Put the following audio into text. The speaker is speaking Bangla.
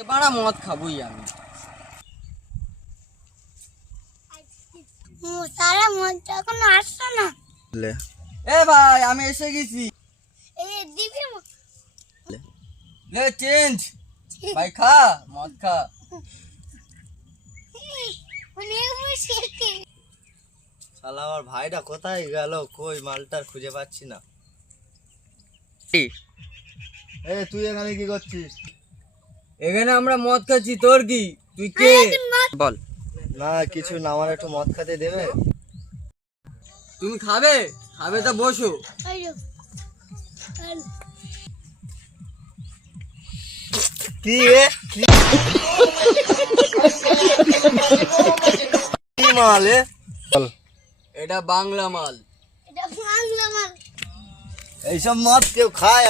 এবার মদ খাবই আমি। সারা মদটা এখনো আসছে না। এ ভাই আমি এসে গেছি। দিবি লে চেঞ্জ ভাই, খা মদ খা। শালা আমার ভাইটা কোথায় গেল, কই মালটার খুঁজে পাচ্ছি না। এ তুই এখানে কি করছিস? এখানে আমরা মদ খাচ্ছি, তোর কি? তুই কে বল? না কিছু না, আমার একটু মদ খেতে দেবে? তুমি খাবে? খাবে তো বসো। কি রে কি মাল এ? এটা বাংলা মাল। এটা বাংলা মাল। এইসব মদ কেউ খায়?